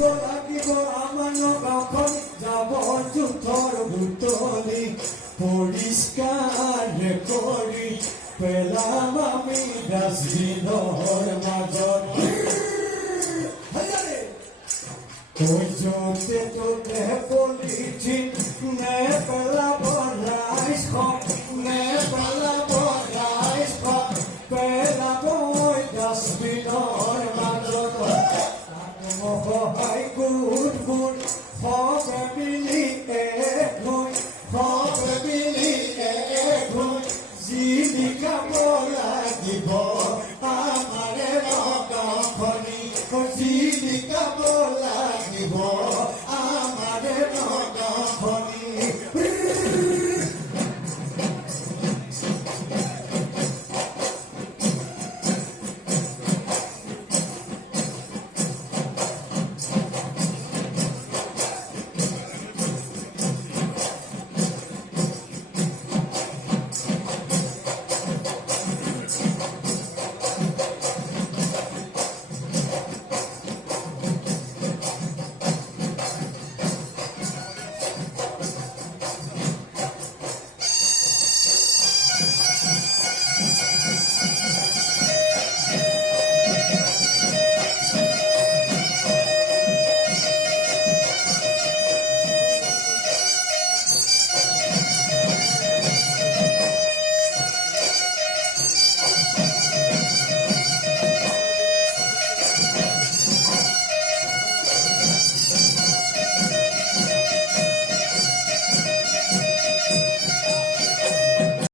লাগিব আমাৰ গাঁওখন যাব জোঁথৰ বুটলি পৰিষ্কাৰ কৰি পেলাম আমি ডাষ্টবিনৰ মাজত য'তে ত'তে পলিথিন নেপেলাব ৰাইজখন নেপেলাব ৰাইজখন পেলাব ডাষ্টবিনৰ মাজত সহায় গোট গোট সবে মিলি এক হৈ সবে মিলি এক হৈ জীৱিকাব লাগিব আমাৰে গাঁওখনি জীৱিকাব লাগিব